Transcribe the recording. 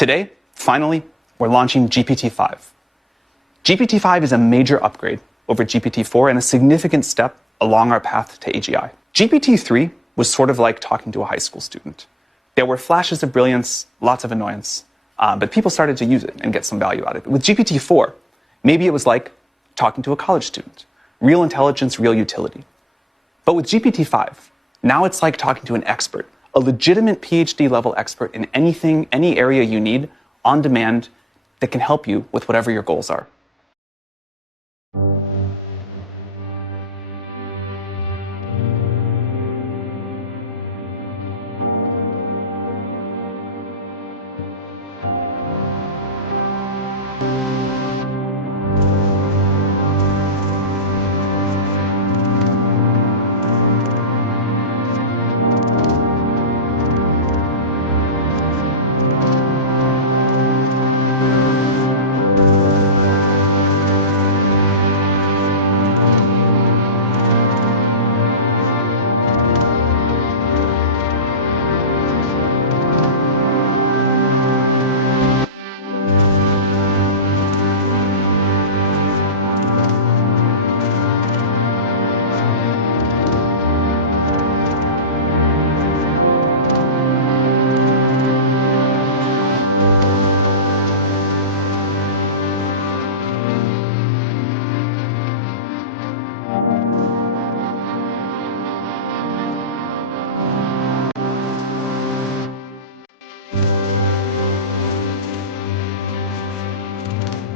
Today, finally, we're launching GPT-5. GPT-5 is a major upgrade over GPT-4 and a significant step along our path to AGI. GPT-3 was sort of like talking to a high school student. There were flashes of brilliance, lots of annoyance, but people started to use it and get some value out of it. With GPT-4, maybe it was like talking to a college student. Real intelligence, real utility. But with GPT-5, now it's like talking to an expert, a legitimate PhD-level expert in anything, any area you need, on demand, that can help you with whatever your goals are.